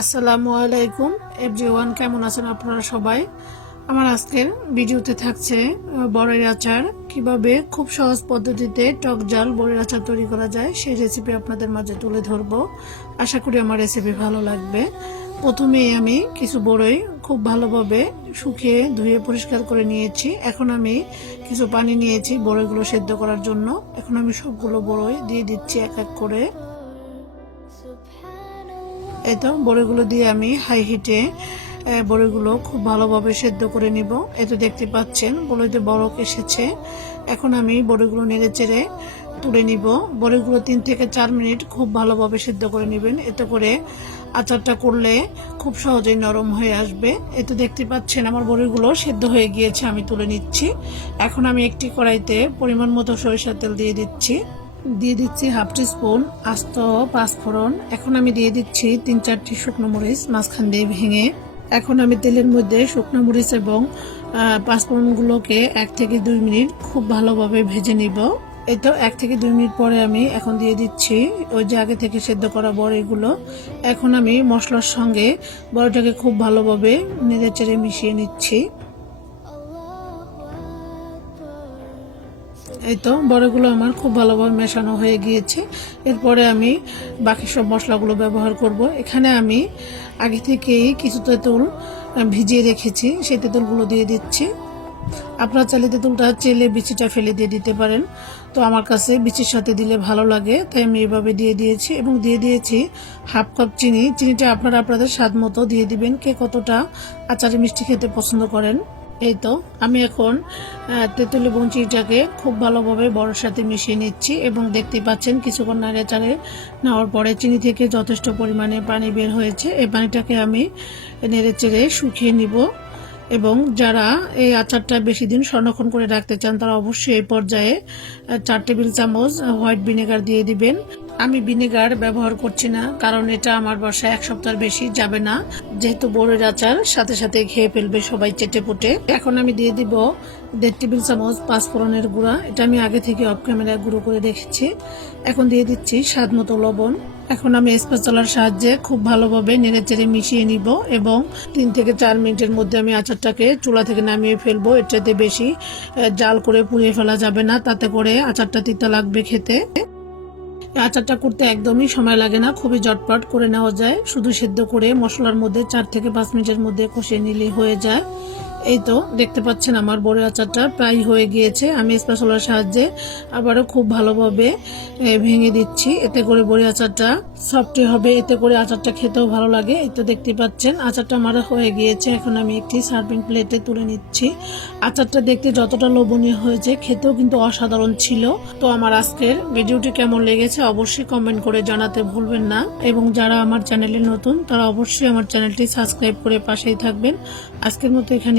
আসসালামু আলাইকুম এভরিওয়ান কেমন আছেন আপনারা সবাই? আমার আজকের ভিডিওতে থাকছে বড়ের আচার। কীভাবে খুব সহজ পদ্ধতিতে টক জাল বড়ের আচার তৈরি করা যায়, সেই রেসিপি আপনাদের মাঝে তুলে ধরবো। আশা করি আমার রেসিপি ভালো লাগবে। প্রথমেই আমি কিছু বড়ই খুব ভালোভাবে শুকিয়ে ধুয়ে পরিষ্কার করে নিয়েছি। এখন আমি কিছু পানি নিয়েছি বড়ইগুলো সেদ্ধ করার জন্য। এখন আমি সবগুলো বড়ই দিয়ে দিচ্ছি এক এক করে। এই তো বড়িগুলো দিয়ে আমি হাই হিটে বড়িগুলো খুব ভালোভাবে সেদ্ধ করে নিব। এই তো দেখতে পাচ্ছেন, বড়িতে বরফ এসেছে। এখন আমি বড়িগুলো নেড়ে চেড়ে তুলে নিব। বড়িগুলো তিন থেকে চার মিনিট খুব ভালোভাবে সেদ্ধ করে নেবেন। এতে করে আচারটা করলে খুব সহজেই নরম হয়ে আসবে। এতে দেখতে পাচ্ছেন, আমার বড়িগুলো সেদ্ধ হয়ে গিয়েছে, আমি তুলে নিচ্ছি। এখন আমি একটি কড়াইতে পরিমাণ মতো সরিষার তেল দিয়ে দিচ্ছি। দিয়ে দিচ্ছি হাফ টি স্পুন আস্ত পাঁচফোড়ন। এখন আমি দিয়ে দিচ্ছি তিন চারটি শুকনো মরিচ, মাঝখান দিয়ে ভেঙে। এখন আমি তেলের মধ্যে শুকনো মরিচ এবং পাঁচফোড়নগুলোকে এক থেকে দুই মিনিট খুব ভালোভাবে ভেজে নিব। এই তো এক থেকে দুই মিনিট পরে আমি এখন দিয়ে দিচ্ছি ওই যে আগে থেকে সেদ্ধ করা বড়িগুলো। এখন আমি মশলার সঙ্গে বড়িটাকে খুব ভালোভাবে নেড়ে চেড়ে মিশিয়ে নিচ্ছি। এই তো, বড়গুলো আমার খুব ভালোভাবে মেশানো হয়ে গিয়েছে। এরপরে আমি বাকি সব মশলাগুলো ব্যবহার করব। এখানে আমি আগে থেকেই কিছু তেঁতুল ভিজিয়ে রেখেছি। সেই তেঁতুলগুলো দিয়ে দিচ্ছি। আপনার চাইলে তেঁতুলটা চেলে বিচিটা ফেলে দিয়ে দিতে পারেন। তো আমার কাছে বিচির সাথে দিলে ভালো লাগে, তাই আমি এভাবে দিয়ে দিয়েছি এবং দিয়ে দিয়েছি হাফ কাপ চিনি। চিনিটা আপনারা আপনাদের স্বাদ মতো দিয়ে দিবেন, কে কতটা আচারে মিষ্টি খেতে পছন্দ করেন। এই তো, আমি এখন তেঁতুল এবং খুব ভালোভাবে বড়ের সাথে মিশিয়ে নিচ্ছি এবং দেখতে পাচ্ছেন কিছুক্ষণ নাড়ে চাড়ে নেওয়ার পরে চিনি থেকে যথেষ্ট পরিমাণে পানি বের হয়েছে। এই পানিটাকে আমি নেড়ে চেড়ে শুকিয়ে নিব এবং যারা এই আচারটা বেশি দিন সংরক্ষণ করে রাখতে চান, তারা অবশ্যই এই পর্যায়ে চার টেবিল চামচ হোয়াইট ভিনেগার দিয়ে দিবেন। আমি ভিনেগার ব্যবহার করছি না, কারণ এটা আমার বাসায় এক সপ্তাহ বেশি যাবে না। যেহেতু বড়ের আচার, সাথে সাথে খেয়ে ফেলবে সবাই চেটে পুটে এখন আমি দিয়ে দিব দেড় টেবিল চামচ পাঁচফোড়নের গুঁড়া, এটা আমি আগে থেকে অফ ক্যামেরায় গুঁড়ো করে রেখেছি। এখন দিয়ে দিচ্ছি স্বাদ মতো লবণ। এখন আমি স্পেশালার সাহায্যে খুব ভালোভাবে নেড়ে চেড়ে মিশিয়ে নিব এবং তিন থেকে চার মিনিটের মধ্যে আমি আচারটাকে চুলা থেকে নামিয়ে ফেলব। এটাতে বেশি জাল করে পুড়িয়ে ফেলা যাবে না, তাতে করে আচারটা তিতা লাগবে খেতে। আচারটা করতে একদমই সময় লাগে না, খুবই জটপট করে নেওয়া যায়। শুধু সেদ্ধ করে মশলার মধ্যে চার থেকে পাঁচ মিনিটের মধ্যে কষিয়ে নিলে হয়ে যায়। এই তো, দেখতে পাচ্ছেন আমার বড় আচারটা প্রায় হয়ে গিয়েছে। আমি স্পেশালের সাহায্যে আবারও খুব ভালোভাবে ভেঙে দিচ্ছি। এতে করে বড়ি আচারটা সফটই হবে, এতে করে আচারটা খেতেও ভালো লাগে। এই তো দেখতে পাচ্ছেন, আচারটা আমার হয়ে গিয়েছে। এখন আমি একটি সার্ভিং প্লেটে তুলে নিচ্ছি। আচারটা দেখতে যতটা লোভনীয় হয়েছে, খেতেও কিন্তু অসাধারণ ছিল। তো আমার আজকের ভিডিওটি কেমন লেগেছে অবশ্যই কমেন্ট করে জানাতে ভুলবেন না। এবং যারা আমার চ্যানেলে নতুন, তারা অবশ্যই আমার চ্যানেলটি সাবস্ক্রাইব করে পাশেই থাকবেন। আজকের মতো এখানে